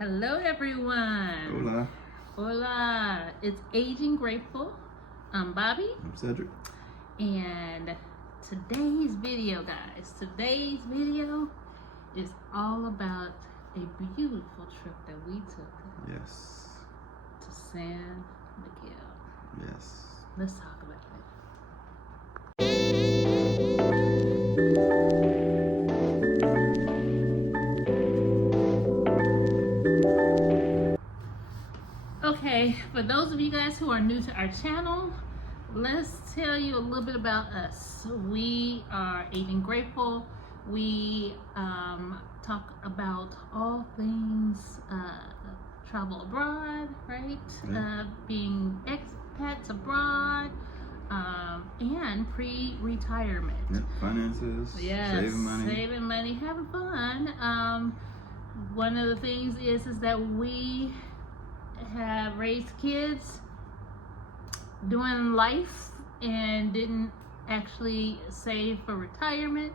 Hello everyone. Hola. Hola. It's Aging Grateful. I'm Bobby. I'm Cedric. And today's video, guys, is all about a beautiful trip that we took. Yes. To San Miguel. Yes. Let's talk about it. Okay, for those of you guys who are new to our channel, let's tell you a little bit about us. We are Aging Grateful. We talk about all things travel abroad, right? Being expats abroad, and pre-retirement. Yep. Finances. Yes, saving money, having fun. One of the things is that we have raised kids doing life and didn't actually save for retirement.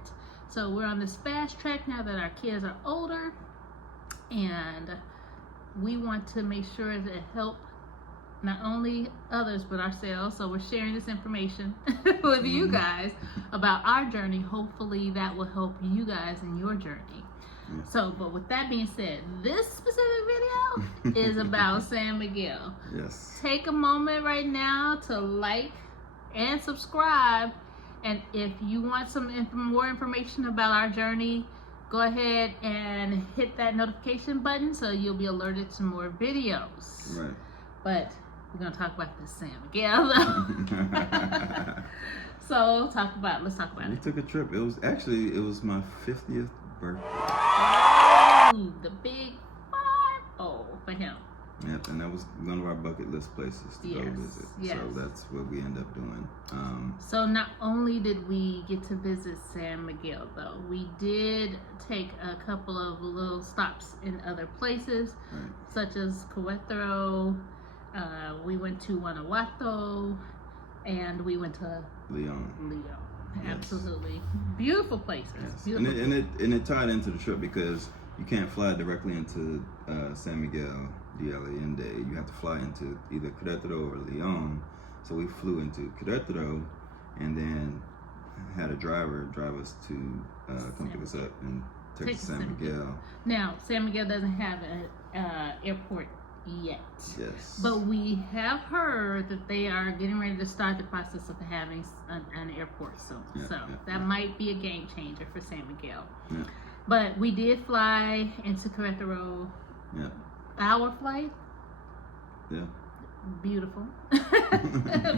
So we're on this fast track now that our kids are older, and we want to make sure that it help not only others but ourselves. So we're sharing this information with you guys about our journey. Hopefully that will help you guys in your journey. So, but with that being said, this specific video is about San Miguel. Yes. Take a moment right now to like and subscribe. And if you want some more information about our journey, go ahead and hit that notification button so you'll be alerted to more videos. Right. But we're going to talk about this San Miguel though. So, let's talk about We it. took a trip. It was my 50th birthday. Ooh, the big 5-0 for him. Yep, and that was one of our bucket list places to go visit. Yes. So that's what we end up doing. So not only did we get to visit San Miguel, though, we did take a couple of little stops in other places, such as Querétaro. We went to Guanajuato, and we went to Leon. Yes. Absolutely beautiful places. Yes. Beautiful. And it tied into the trip because you can't fly directly into San Miguel De Allende. You have to fly into either Querétaro or Leon. So we flew into Querétaro and then had a driver drive us to come pick us up and take us to San Miguel. Now, San Miguel doesn't have an airport yet. Yes. But we have heard that they are getting ready to start the process of having an airport soon. That might be a game changer for San Miguel. Yeah. But we did fly into Querétaro. Yeah. Our flight. Yeah. Beautiful.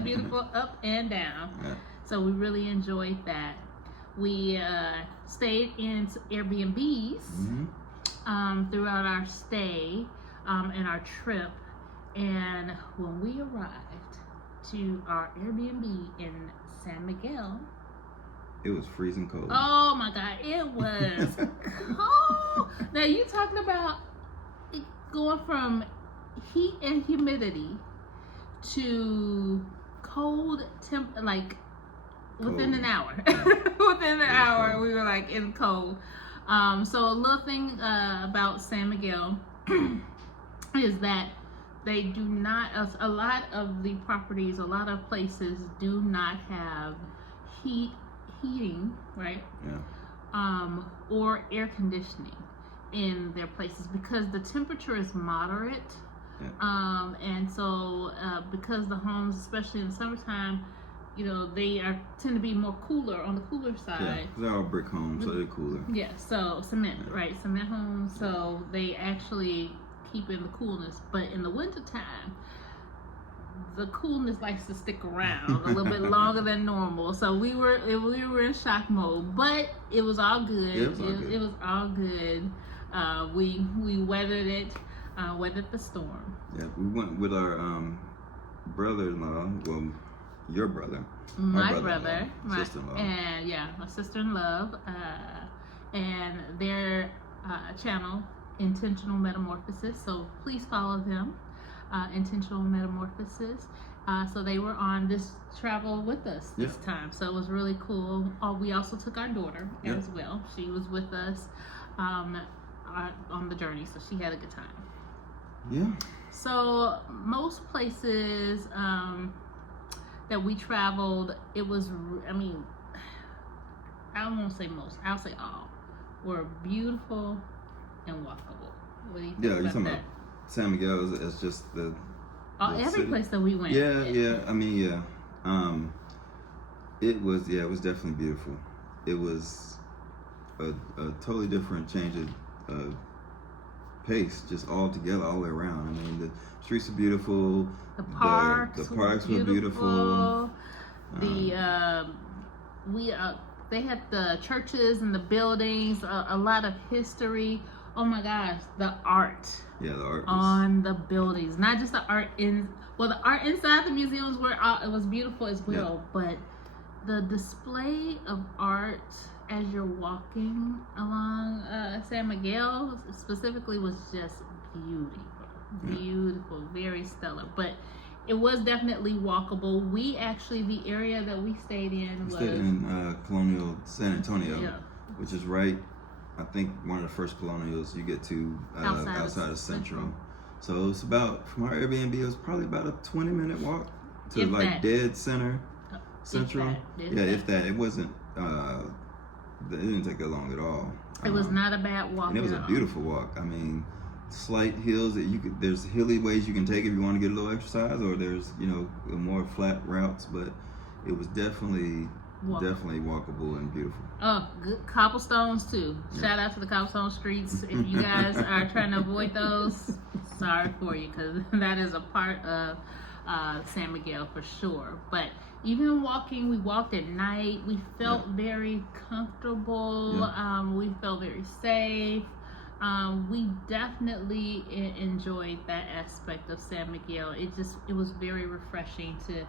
Beautiful up and down. Yeah. So we really enjoyed that. We stayed in Airbnbs throughout our stay and our trip. And when we arrived to our Airbnb in San Miguel, it was freezing cold. Oh my God, it was cold. Now you talking about going from heat and humidity to cold temp, like within an hour. Within an hour, we were like in cold. So a little thing about San Miguel is that they do not, a lot of the properties, a lot of places do not have heating, right? Yeah. Or air conditioning in their places because the temperature is moderate. Yeah. And so because the homes, especially in the summertime, you know, they tend to be more cooler on the cooler side. Yeah, they're all brick homes, so they're cooler. Yeah, so cement, right? Cement homes, so they actually keep in the coolness. But in the wintertime, the coolness likes to stick around a little bit longer than normal. So we were in shock mode, but it was all good. Yeah, it was all good. We weathered it, weathered the storm. Yeah, we went with our brother-in-law. Well, your brother. My brother, sister-in-law. And my sister-in-law, and their channel, Intentional Metamorphosis. So please follow them. Intentional Metamorphosis. So they were on this travel with us this time. So it was really cool. We also took our daughter as well. She was with us. on the journey, so she had a good time. Yeah. So most places that we traveled, it was, I mean, I don't want to say most, I'll say all, were beautiful and walkable. What do you think Yeah, about you're talking that? about San Miguel is just the Every city. place that we went. Yeah. I mean, yeah. It was definitely beautiful. It was a totally different change of pace, just all together, all the way around. I mean, the streets are beautiful. The parks, the parks were beautiful. They had the churches and the buildings, a lot of history. Oh my gosh, the art. Yeah, the art on the buildings, not just the art the art inside the museums it was beautiful as well, but the display of art as you're walking along San Miguel specifically was just beautiful, very stellar. But it was definitely walkable. We actually, the area that we stayed in was Colonial San Antonio, which is right, I think, one of the first colonials you get to outside of Central. So it's about, from our Airbnb, it was probably about a 20-minute walk to dead Central. If that. It wasn't, it didn't take that long at all. It was not a bad walk. And it was a beautiful walk. I mean, slight hills that there's hilly ways you can take if you want to get a little exercise, or there's, more flat routes, but it was definitely walkable and beautiful. Oh, good cobblestones too. Shout out to the cobblestone streets. If you guys are trying to avoid those, sorry for you, because that is a part of San Miguel for sure. But even walking, we walked at night. We felt very comfortable. We felt very safe. We definitely enjoyed that aspect of San Miguel. It was very refreshing to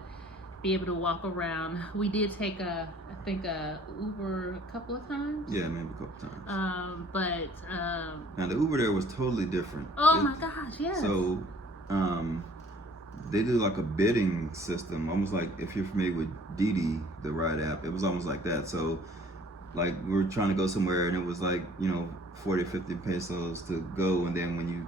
be able to walk around. We did take a Uber a couple of times. Yeah, maybe a couple times. Now the Uber there was totally different. Oh my gosh, yes. So, they do like a bidding system, almost like if you're familiar with Didi, the ride app. It was almost like that. So, like, we were trying to go somewhere, and it was like 40 or 50 pesos to go, and then when you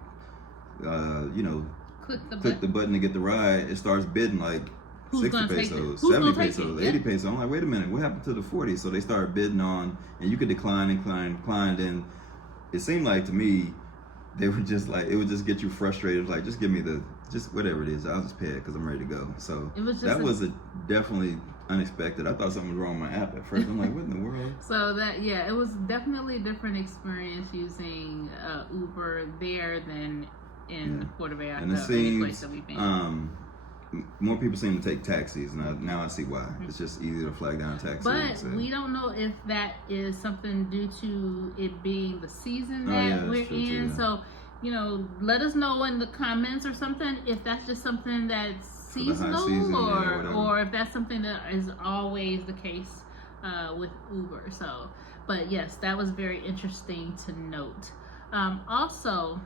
click the button to get the ride, it starts bidding like 60 pesos, 70 pesos, 80 pesos. I'm like, wait a minute, what happened to the 40? So they started bidding on, and you could decline. And it seemed like to me, they were just like, it would just get you frustrated. Like, just give me just whatever it is, I'll just pay it because I'm ready to go. So that was definitely unexpected. I thought something was wrong with my app at first. I'm like, what in the world? So it was definitely a different experience using Uber there than in Puerto Vallarta. And it seems more people seem to take taxis, and now I see why. It's just easier to flag down a taxi. But we don't know if that is something due to it being the season that we're in. So, let us know in the comments or something if that's just something that's seasonal, or if that's something that is always the case with Uber. So, but yes, that was very interesting to note. Also,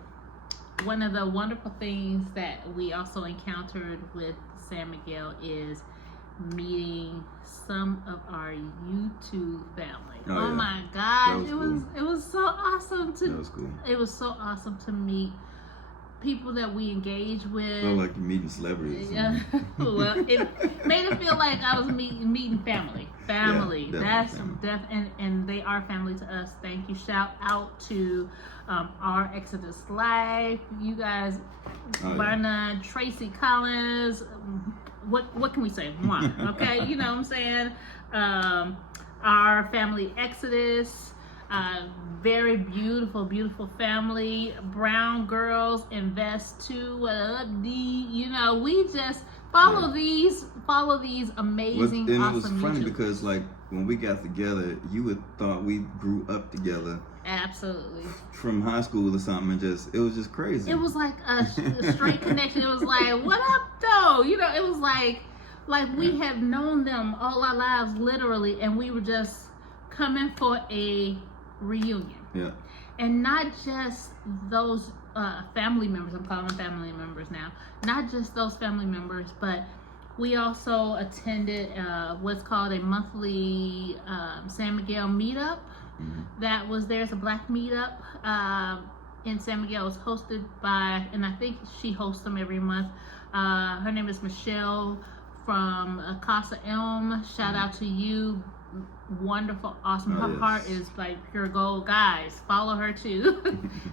one of the wonderful things that we also encountered with San Miguel is meeting some of our YouTube family. Oh my gosh, it was so awesome to. That was cool. It was so awesome to meet people that we engage with. Felt like you're meeting celebrities. Yeah. Well, it made it feel like I was meeting family. That's family. And they are family to us. Thank you. Shout out to our Exodus Live. You guys, Barna, Tracy Collins. What can we say? One, okay, you know what I'm saying. Our family Exodus. Very beautiful family. Brown Girls Invest Too. What up, D? We just follow these amazing, and awesome. It was funny YouTubers. because like when we got together, you would thought we grew up together. Absolutely. From high school or something, and it was just crazy. It was like a straight connection. It was like, what up, though? It was like we have known them all our lives, literally, and we were just coming for a reunion. Yeah. And not just those family members. I'm calling them family members now. Not just those family members, but we also attended what's called a monthly San Miguel Meetup. Mm-hmm. That was there's a black meetup in San Miguel. It's hosted by, and I think she hosts them every month. Her name is Michelle from Casa Elm. Shout out to you. Wonderful, awesome. Her heart is like pure gold. Guys, follow her too.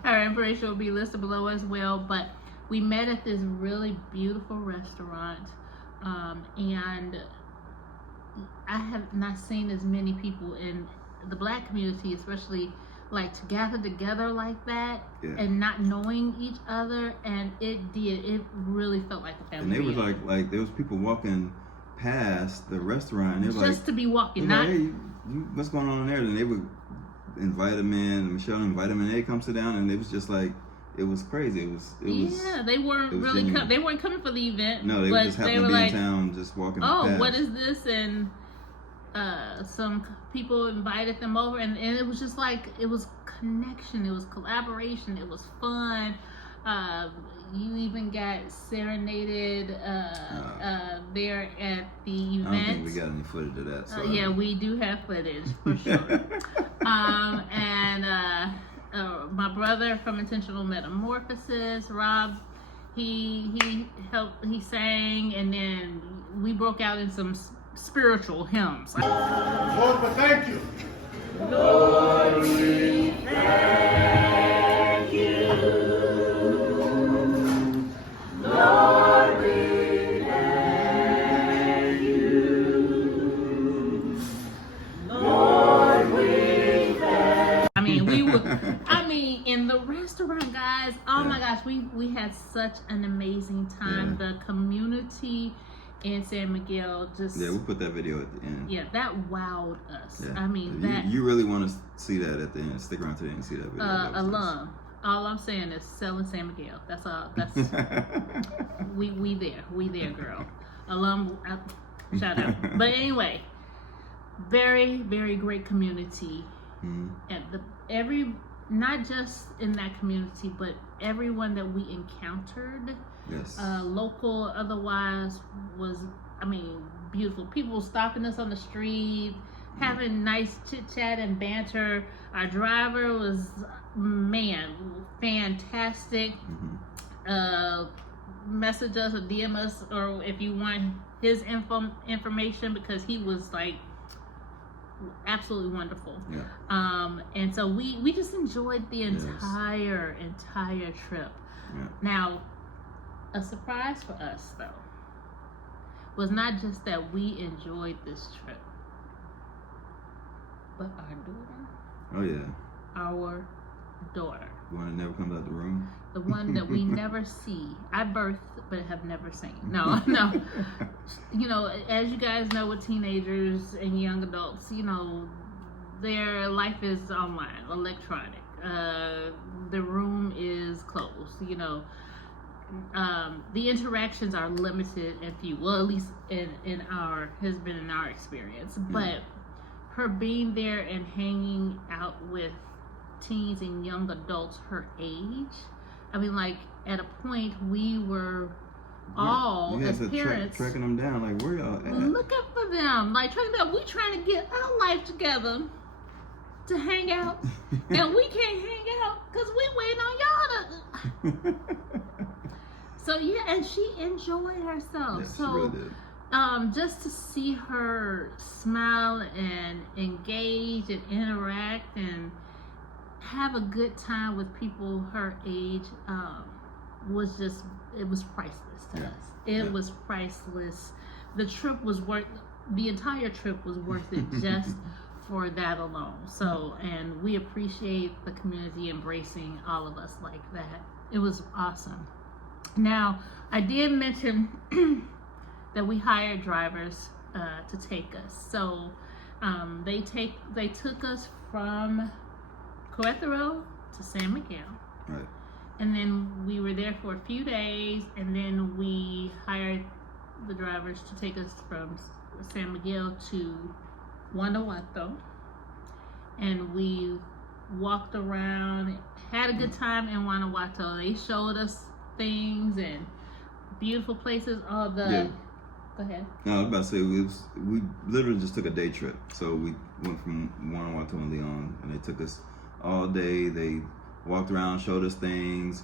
Her information will be listed below as well. But we met at this really beautiful restaurant, and I have not seen as many people in the Black community, especially like to gather together like that and not knowing each other, and it really felt like a family. And they was like there was people walking past the restaurant, and they were just to be walking, not hey, what's going on in there? And they would invite them in. Michelle invited them, and they come sit down, and it was just like it was crazy. It was they weren't really they weren't coming for the event. No, they just happened to be in town, just walking past. What is this? And some people invited them over, and it was just like, it was connection, it was collaboration, it was fun. You even got serenaded there at the event. I don't think we got any footage of that. So yeah, we do have footage for sure. And my brother from Intentional Metamorphosis, Rob, he helped, he sang, and then we broke out in some spiritual hymns. Lord, we thank you. Lord, we thank you. Lord, we thank you. Lord, we thank you. I mean, in the restaurant, guys, oh my gosh, we had such an amazing time. The community in San Miguel just... Yeah, we'll put that video at the end. Yeah, that wowed us. Yeah. I mean, you really want to see that at the end. Stick around to the end and see that video. Alum. All I'm saying is selling San Miguel. That's all. That's we there, girl. Alum, shout out. But anyway, very, very great community. And not just in that community, but everyone that we encountered, local, otherwise, was, I mean, beautiful. People stopping us on the street, having nice chit chat and banter. Our driver was, man, fantastic. Message us or DM us, or if you want his information, because he was like absolutely wonderful. And so we just enjoyed the entire trip. Now, a surprise for us though was not just that we enjoyed this trip, but our daughter. Oh yeah. Our daughter. The one that never comes out the room. The one that we never see. I birthed but have never seen. No. You know, as you guys know, with teenagers and young adults, you know, their life is online, electronic. The room is closed, you know. The interactions are limited and few. Well, at least has been in our experience. But her being there and hanging out with teens and young adults her age, I mean, like, at a point we were all as parents tracking them down, like, where y'all at? Looking for them, like, we trying to get our life together to hang out, and we can't hang out because we waiting on y'all to. So yeah, and she enjoyed herself. Yes, so she really did. Just to see her smile and engage and interact and have a good time with people her age was priceless to us. It was priceless. The entire trip was worth it just for that alone. So, and we appreciate the community embracing all of us like that. It was awesome. Now, I did mention that we hired drivers to take us. So they took us from Querétaro to San Miguel. Right. And then we were there for a few days, and then we hired the drivers to take us from San Miguel to Guanajuato. And we walked around, had a good time in Guanajuato. They showed us things and beautiful places. Go ahead. No, I was about to say, we literally just took a day trip. So we went from Guanajuato and Leon, and they took us all day. They walked around, showed us things,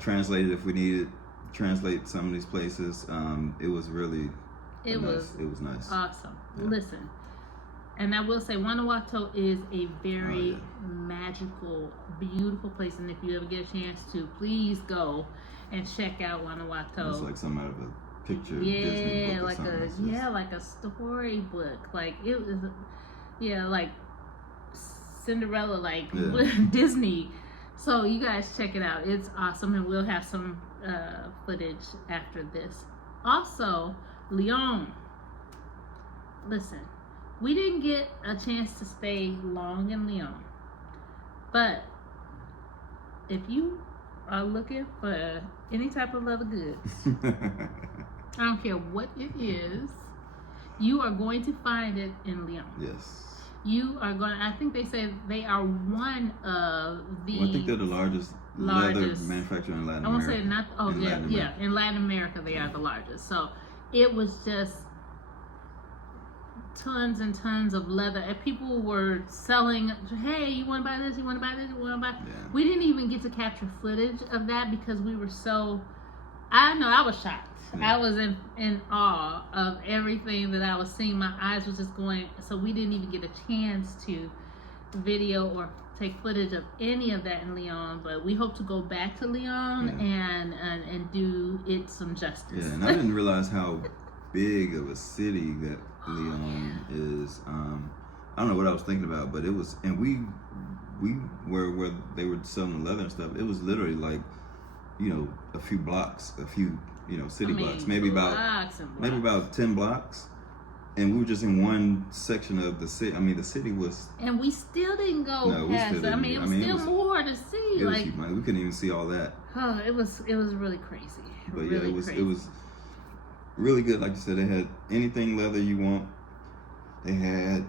translated if we needed, translate some of these places. It was really It nice. was It was nice. awesome. Yeah. Listen, and I will say, Guanajuato is a very Oh, magical, beautiful place. And if you ever get a chance to, please go and check out Guanajuato. It's like something out of a picture Disney book or like something. a It's just- like a storybook. Like it was, like Cinderella, like Yeah. Disney. So you guys check it out. It's awesome, and we'll have some footage after this. Also, Leon. Listen, we didn't get a chance to stay long in Leon, but if you are looking for any type of leather goods, I don't care what it is, you are going to find it in Leon. Yes. You are going to, I think they say they are one of the... Well, I think they're the largest leather largest- manufacturer in Latin I won't America. say not, oh In yeah, Latin yeah. America. In Latin America, they are the largest. So it was just tons and tons of leather. And people were selling, hey, you want to buy this? You want to buy this? You want to buy... Yeah. We didn't even get to capture footage of that because we were so... I know, I was shocked. Yeah. I was in awe of everything that I was seeing. My eyes was just going, so we didn't even get a chance to video or take footage of any of that in Leon, but we hope to go back to Leon and do it some justice. Yeah, and I didn't realize how big of a city that Leon is. I don't know what I was thinking about, but it was, and we were where they were selling the leather and stuff. It was literally like, a few blocks, city blocks, maybe about 10 blocks, and we were just in one section of the city. I mean, the city was. And we still didn't go No, we past. still I didn't. mean, it was I mean, still it was- more to see. It was Like, humongous. We couldn't even see all that. oh, it was really crazy. But really yeah, it was crazy. really good. Like you said, they had anything leather you want. They had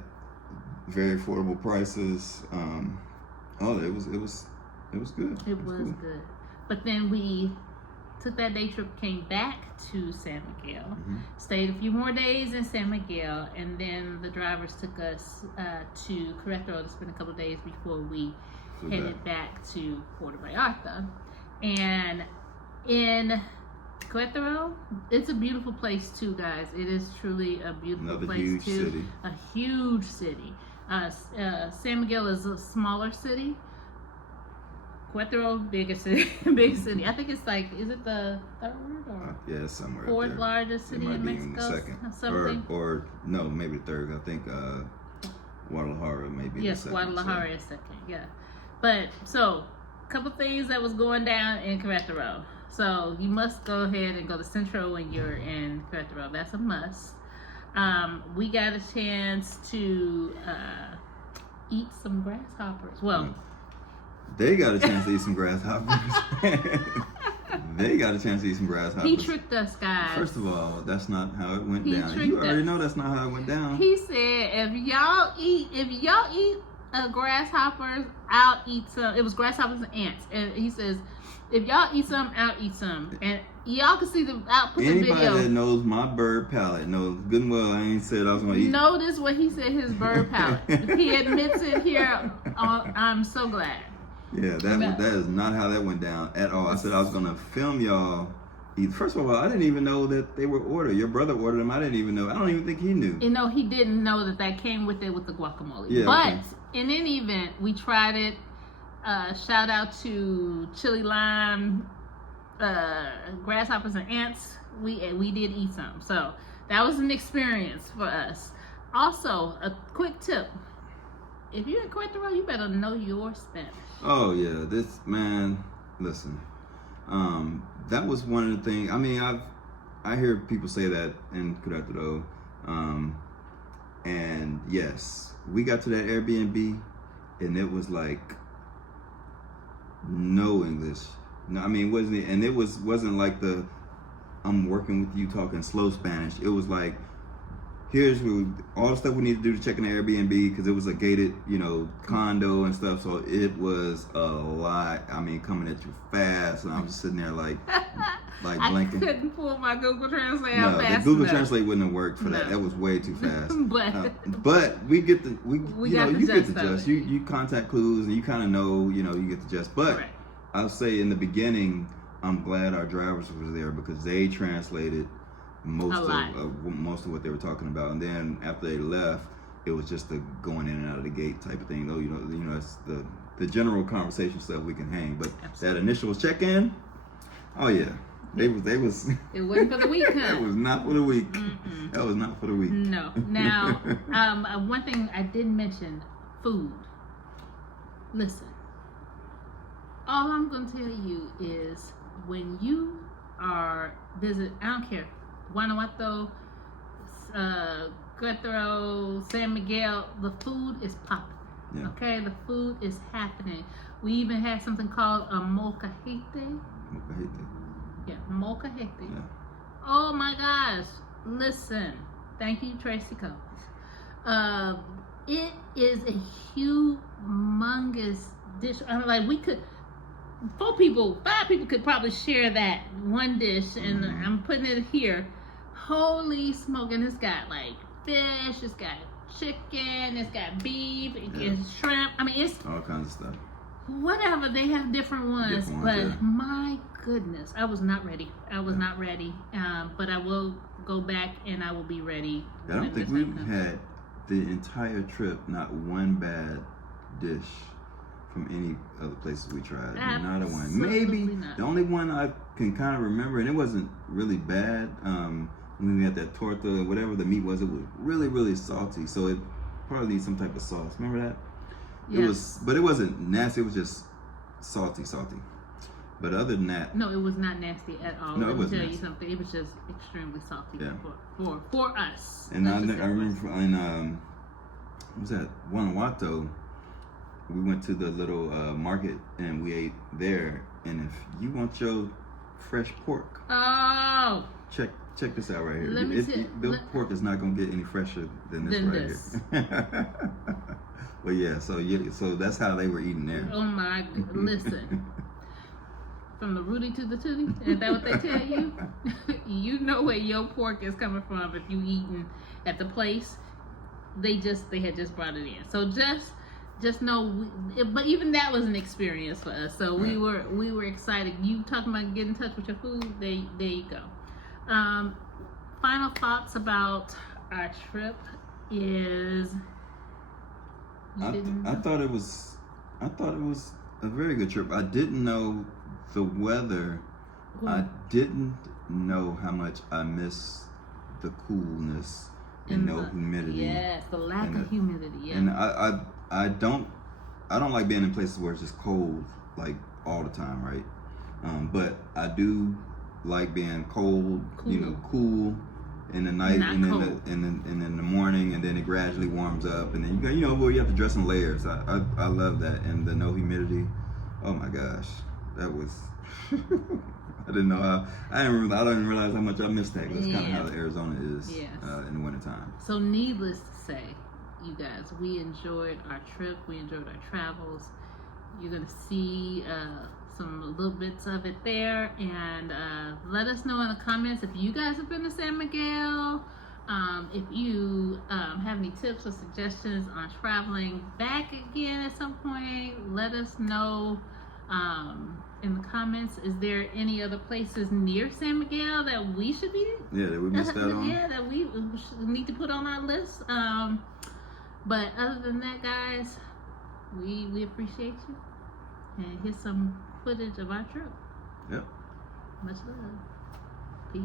very affordable prices. It was good. It was cool. good. But then we took that day trip, came back to San Miguel, stayed a few more days in San Miguel, and then the drivers took us to Querétaro to spend a couple of days before we Flew headed back to Puerto Vallarta. And in Querétaro, it's a beautiful place too, guys. It is truly a beautiful Another place huge too. city. A huge city. San Miguel is a smaller city. Querétaro, bigger city. Big city. I think it's like, is it the third or Yeah, it's somewhere up fourth there. largest It city might in be even the Mexico? second, Something. or no, maybe the third. I think Guadalajara maybe. Yes, the second, Guadalajara is second. Yeah, but so a couple things that was going down in Querétaro. So you must go ahead and go to Centro when you're in Querétaro. That's a must. We got a chance to eat some grasshoppers. Well, They got a chance to eat some grasshoppers. They got a chance to eat some grasshoppers. he tricked us, guys. First of all, that's not how it went He down. tricked You already us. know that's not how it went down. He said, if y'all eat grasshoppers, I'll eat some. It was grasshoppers and ants, and he says, if y'all eat some, I'll eat some. And y'all can see I'll put the Anybody video. that knows my bird palate knows good and well I ain't said I was gonna eat. Notice what he said, his bird palate. He admits it here. I'm so glad. Yeah, that is not how that went down at all. I said I was gonna film y'all eat. First of all, I didn't even know that they were ordered. Your brother ordered them. I didn't even know. I don't even think he knew. You know, he didn't know that came with it with the guacamole. Yeah, but okay. in any event, we tried it. Shout out to Chili Lime, grasshoppers and ants. We did eat some, so that was an experience for us. Also, a quick tip: if you're in Querétaro, you better know your Spanish. Oh yeah, this man. Listen, that was one of the things. I mean, I hear people say that in Querétaro, and yes, we got to that Airbnb, and it was like no English. No, I mean, wasn't like the I'm working with you talking slow Spanish. It was like here's all the stuff we need to do to check in the Airbnb, because it was a gated, condo and stuff. So it was a lot. I mean, coming at you fast, and I'm just sitting there like blinking. I couldn't pull my Google Translate No, out fast the Google enough. Translate wouldn't have worked for that. No. That was way too fast. But we get the got the gist of it. You contact clues and you kind of know, you get the gist. But Correct. I'll say in the beginning, I'm glad our drivers was there because they translated most of what they were talking about. And then after they left, it was just the going in and out of the gate type of thing. Though it's the general conversation stuff we can hang. But Absolutely. that initial check-in, oh yeah. They was. It wasn't for the week, huh? That was not for the week. Mm-mm. That was not for the week. No. Now, one thing I didn't mention, food. Listen, all I'm going to tell you is when you are visit, I don't care, Guanajuato, Querétaro, San Miguel, the food is popping. Yeah. Okay, the food is happening. We even had something called a molcajete. Yeah, molcajete. Yeah. Oh my gosh! Listen, thank you, Tracy Combs. It is a humongous dish. I mean, like 5 people could probably share that one dish, and I'm putting it here. Holy smoke! And it's got like fish, it's got chicken, it's got beef, it's shrimp. I mean, it's all kinds of stuff. Whatever, they have different ones, but yeah. my goodness, I was not ready. Not ready, but I will go back and I will be ready. I don't think we've had the entire trip not one bad dish from any other places we tried. Not a one. Maybe not. The only one I can kind of remember, and it wasn't really bad. When we had that torta, whatever the meat was, it was really, really salty. So it probably needs some type of sauce. Remember that? Yes. But it wasn't nasty. It was just salty. But other than that, No, it was not nasty at all. No, it Let me wasn't tell you nasty. something. It was just extremely salty Yeah. for us. and I Let's just say remember in what was that, Guanajuato, we went to the little market and we ate there. And if you want your fresh pork, Oh, check this out right here. Let me see. The pork is not gonna get any fresher than this here. But yeah, so that's how they were eating there. oh my! Listen, from the Rudy to the Tootie. Is that what they tell you? You know where your pork is coming from if you eating at the place. They had just brought it in. So just know. But even that was an experience for us. So we were excited. You talking about getting in touch with your food? There you go. Final thoughts about our trip is. I thought it was a very good trip. I didn't know the weather. Ooh. I didn't know how much I miss the coolness and no humidity. Yes, the lack of humidity. Yeah. And I don't like being in places where it's just cold like all the time, right? But I do like being cold, cool in the night, Not and then cold. and in the morning, and then it gradually warms up, and then where you have to dress in layers. I love that, and the no humidity. Oh my gosh, that was. I didn't know how. I don't even realize how much I missed that. That's kind of how Arizona is in the wintertime. So needless to say, you guys, we enjoyed our trip. We enjoyed our travels. You're gonna see some little bits of it there, and let us know in the comments if you guys have been to San Miguel. If you have any tips or suggestions on traveling back again at some point, let us know in the comments. Is there any other places near San Miguel that we should be? Yeah, that we missed out on. Yeah, that we need to put on our list. But other than that, guys, we appreciate you. And here's some footage of our trip. Yep. Much love. Peace.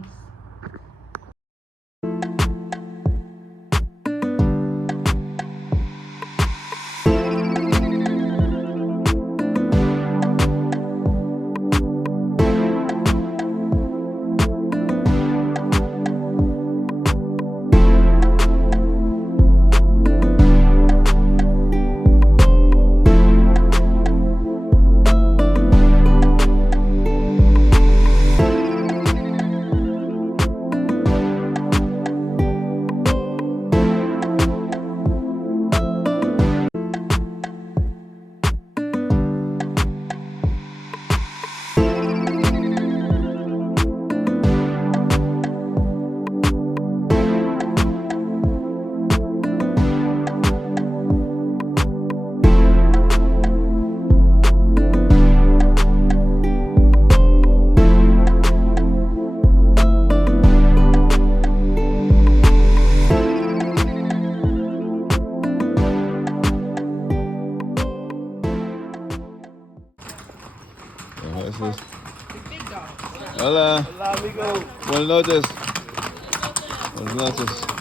Gracias. Hola. Hola, amigo. Buenas noches. Buenas noches.